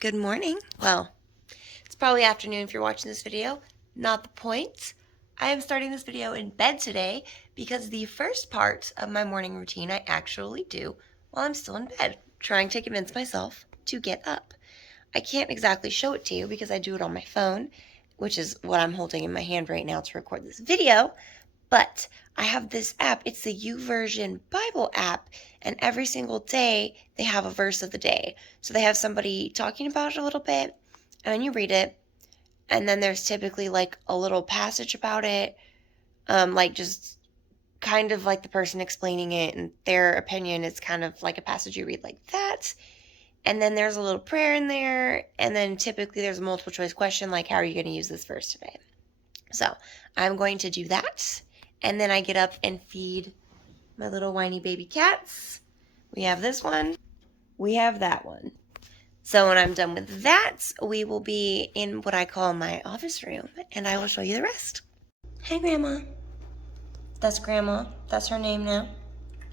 Good morning. Well, it's probably afternoon if you're watching this video. Not the point. I am starting this video in bed today because the first part of my morning routine I actually do while I'm still in bed, trying to convince myself to get up. I can't exactly show it to you because I do it on my phone, which is what I'm holding in my hand right now to record this video. But I have this app. It's the YouVersion Bible app, and every single day they have a verse of the day. So they have somebody talking about it a little bit, and then you read it, and then there's typically like a little passage about it, like just kind of like the person explaining it and their opinion is kind of like a passage you read like that. And then there's a little prayer in there, and then typically there's a multiple choice question like, how are you going to use this verse today? So I'm going to do that. And then I get up and feed my little whiny baby cats. We have this one. We have that one. So when I'm done with that, we will be in what I call my office room, and I will show you the rest. Hey, Grandma. That's Grandma. That's her name now.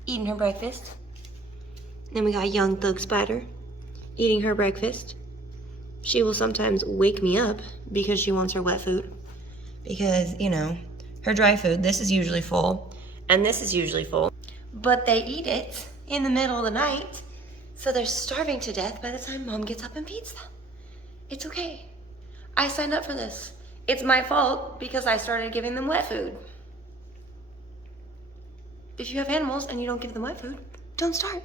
Eating her breakfast. Then we got young Thug Spider eating her breakfast. She will sometimes wake me up because she wants her wet food. Because, you know, her dry food, this is usually full, and this is usually full, but they eat it in the middle of the night, so they're starving to death by the time Mom gets up and feeds them. It's okay. I signed up for this. It's my fault because I started giving them wet food. If you have animals and you don't give them wet food, don't start.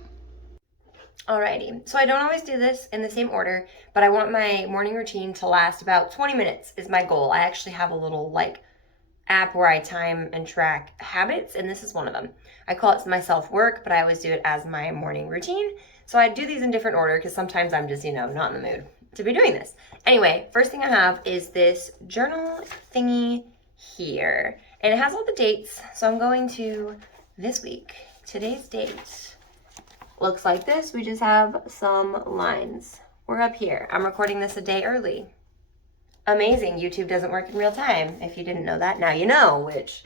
Alrighty, so I don't always do this in the same order, but I want my morning routine to last about 20 minutes is my goal. I actually have a little app where I time and track habits, and this is one of them. I call it my self-work, but I always do it as my morning routine. So I do these in different order because sometimes I'm just, not in the mood to be doing this. Anyway, first thing I have is this journal thingy here, and it has all the dates. So I'm going to this week. Today's date looks like this. We just have some lines. We're up here. I'm recording this a day early. Amazing. YouTube doesn't work in real time. If you didn't know that, now you know, which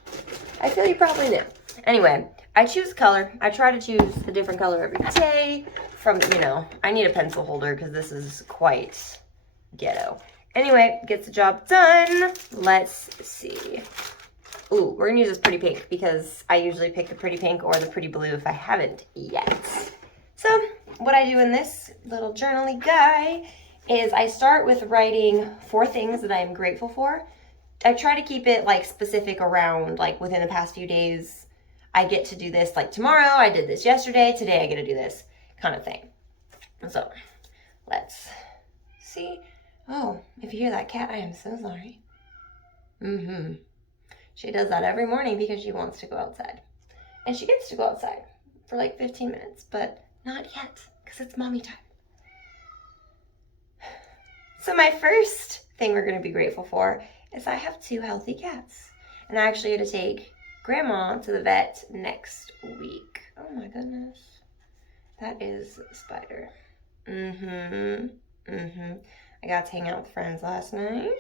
I feel you probably knew. Anyway, I choose color. I try to choose a different color every day from, I need a pencil holder because this is quite ghetto. Anyway, gets the job done. Let's see. Ooh, we're going to use this pretty pink because I usually pick the pretty pink or the pretty blue if I haven't yet. So what I do in this little journaly guy is I start with writing 4 things that I am grateful for. I try to keep it specific around within the past few days. I get to do this tomorrow. I did this yesterday. Today I get to do this kind of thing. So let's see. Oh, if you hear that cat, I am so sorry. She does that every morning because she wants to go outside. And she gets to go outside for 15 minutes, but not yet because it's mommy time. So my first thing we're going to be grateful for is I have 2 healthy cats. And I actually had to take Grandma to the vet next week. Oh my goodness. That is Spider. I got to hang out with friends last night.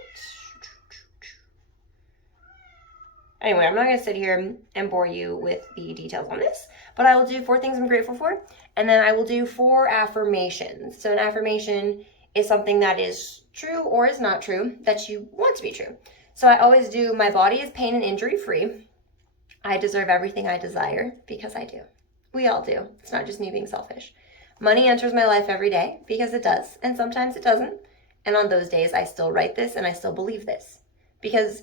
Anyway, I'm not going to sit here and bore you with the details on this, but I will do 4 things I'm grateful for, and then I will do 4 affirmations. So an affirmation is something that is true or is not true that you want to be true. So I always do, my body is pain and injury free. I deserve everything I desire because I do. We all do. It's not just me being selfish. Money enters my life every day because it does, and sometimes it doesn't. And on those days, I still write this and I still believe this because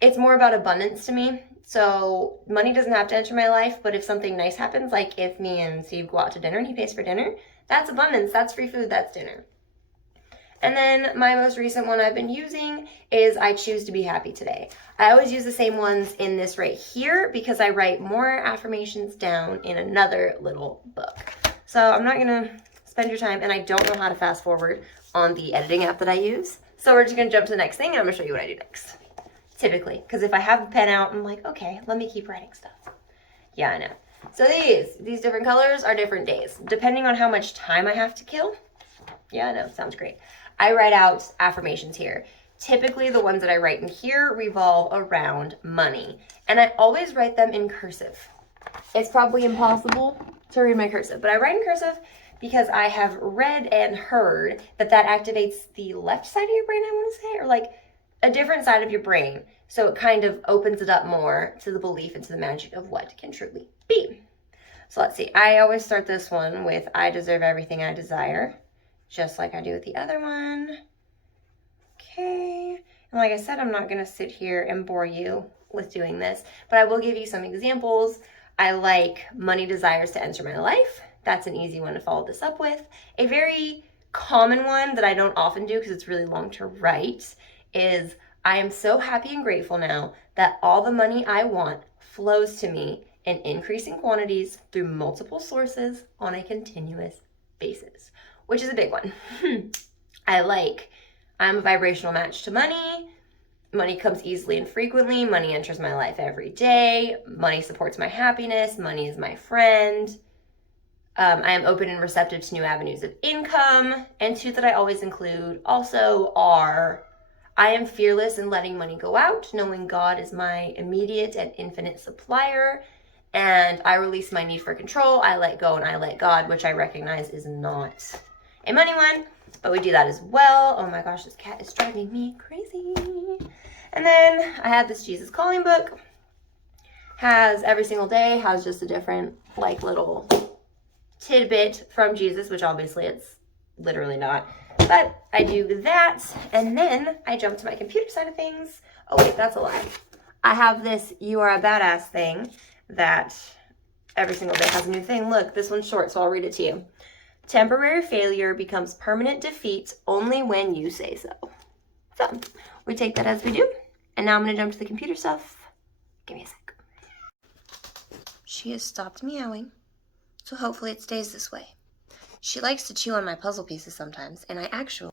it's more about abundance to me. So money doesn't have to enter my life, but if something nice happens, like if me and Steve go out to dinner and he pays for dinner, that's abundance, that's free food, that's dinner. And then my most recent one I've been using is I choose to be happy today. I always use the same ones in this right here because I write more affirmations down in another little book. So I'm not gonna spend your time, and I don't know how to fast forward on the editing app that I use. So we're just gonna jump to the next thing and I'm gonna show you what I do next. Typically, because if I have the pen out, I'm like, okay, let me keep writing stuff. Yeah, I know. So these different colors are different days, depending on how much time I have to kill. Yeah, I know, sounds great. I write out affirmations here. Typically, the ones that I write in here revolve around money, and I always write them in cursive. It's probably impossible to read my cursive. But I write in cursive because I have read and heard that activates the left side of your brain, I want to say, or like a different side of your brain. So it kind of opens it up more to the belief and to the magic of what can truly be. So let's see. I always start this one with I deserve everything I desire, just like I do with the other one. Okay. And like I said, I'm not going to sit here and bore you with doing this, but I will give you some examples. I like money desires to enter my life. That's an easy one to follow this up with. A very common one that I don't often do because it's really long to write is I am so happy and grateful now that all the money I want flows to me in increasing quantities through multiple sources on a continuous basis, which is a big one. I'm a vibrational match to money. Money comes easily and frequently. Money enters my life every day. Money supports my happiness. Money is my friend. I am open and receptive to new avenues of income. And two that I always include also are I am fearless in letting money go out, knowing God is my immediate and infinite supplier. And I release my need for control. I let go and I let God, which I recognize is not a money one, but we do that as well. Oh my gosh, this cat is driving me crazy. And then I have this Jesus Calling book. Has every single day, has just a different like little tidbit from Jesus, which obviously it's literally not. But I do that, and then I jump to my computer side of things. Oh wait, that's a lie. I have this You Are a Badass thing that every single day has a new thing. Look, this one's short, so I'll read it to you. Temporary failure becomes permanent defeat only when you say so. So we take that as we do. And now I'm going to jump to the computer stuff. Give me a sec. She has stopped meowing, so hopefully it stays this way. She likes to chew on my puzzle pieces sometimes, and I actually,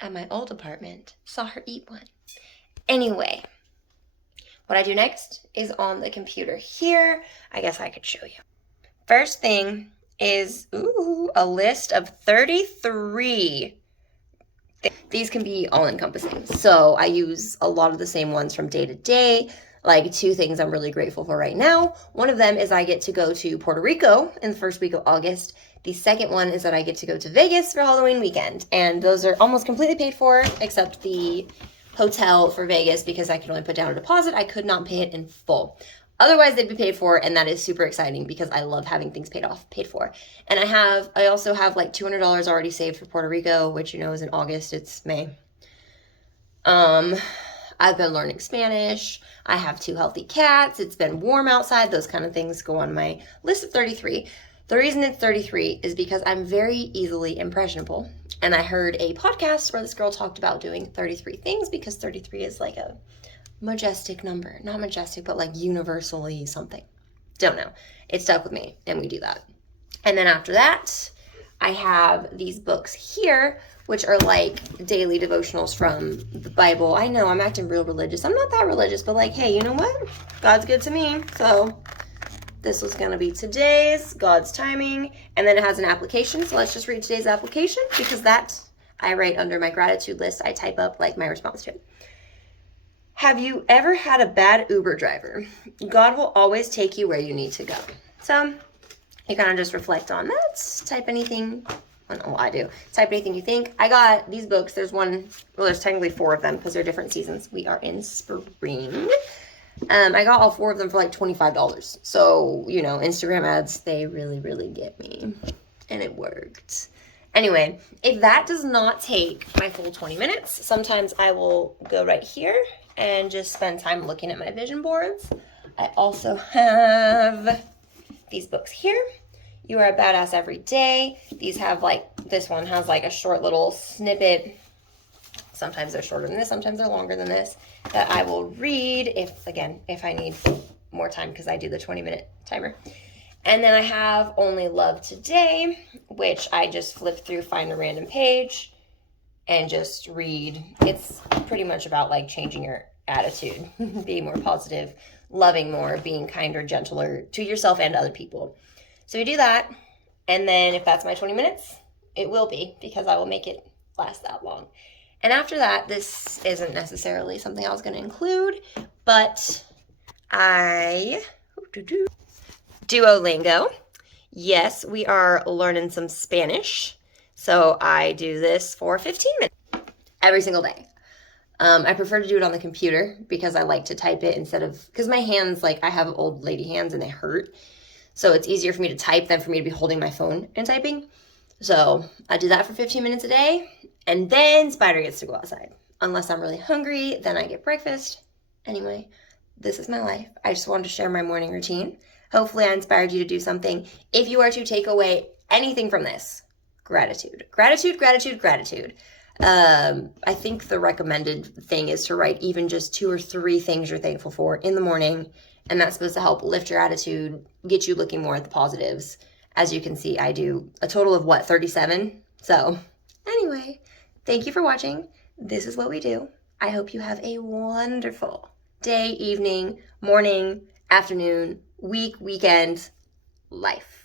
at my old apartment, saw her eat one. Anyway, what I do next is on the computer here. I guess I could show you. First thing is, a list of 33. These can be all-encompassing. So I use a lot of the same ones from day to day. Like 2 things I'm really grateful for right now. One of them is I get to go to Puerto Rico in the first week of August. The second one is that I get to go to Vegas for Halloween weekend. And those are almost completely paid for, except the hotel for Vegas, because I could only put down a deposit. I could not pay it in full. Otherwise, they'd be paid for, and that is super exciting because I love having things paid for. And I also have like $200 already saved for Puerto Rico, which, you know, is in August. It's May. I've been learning Spanish. I have 2 healthy cats. It's been warm outside. Those kind of things go on my list of 33. The reason it's 33 is because I'm very easily impressionable. And I heard a podcast where this girl talked about doing 33 things because 33 is like a majestic number. Not majestic, but like universally something. Don't know. It stuck with me, and we do that. And then after that, I have these books here, which are like daily devotionals from the Bible. I know I'm acting real religious. I'm not that religious, but like, hey, you know what? God's good to me. So this was going to be today's, God's timing. And then it has an application. So let's just read today's application, because that I write under my gratitude list. I type up like my response to it. Have you ever had a bad Uber driver? God will always take you where you need to go. So you kind of just reflect on that. Type anything. Well, I do. Type anything you think. I got these books. There's technically 4 of them because they're different seasons. We are in spring. I got all 4 of them for like $25. So, you know, Instagram ads, they really, really get me. And it worked. Anyway, if that does not take my full 20 minutes, sometimes I will go right here and just spend time looking at my vision boards. I also have these books here. You Are a Badass Every Day. These have like, this one has like a short little snippet. Sometimes they're shorter than this, sometimes they're longer than this, that I will read if I need more time, because I do the 20-minute timer. And then I have Only Love Today, which I just flip through, find a random page, and just read. It's pretty much about like changing your attitude, being more positive, loving more, being kinder, gentler to yourself and other people. So we do that, and then if that's my 20 minutes, it will be, because I will make it last that long. And after that, this isn't necessarily something I was going to include, but I Duolingo. Yes, we are learning some Spanish. So I do this for 15 minutes every single day. I prefer to do it on the computer because I like to type it instead of, because my hands, like I have old lady hands and they hurt. So it's easier for me to type than for me to be holding my phone and typing. So I do that for 15 minutes a day. And then Spider gets to go outside. Unless I'm really hungry, then I get breakfast. Anyway, this is my life. I just wanted to share my morning routine. Hopefully I inspired you to do something. If you are to take away anything from this, gratitude. Gratitude, gratitude, gratitude. I think the recommended thing is to write even just 2 or 3 things you're thankful for in the morning, and that's supposed to help lift your attitude, get you looking more at the positives. As you can see, I do a total of 37? So anyway, thank you for watching. This is what we do. I hope you have a wonderful day, evening, morning, afternoon, week, weekend, life.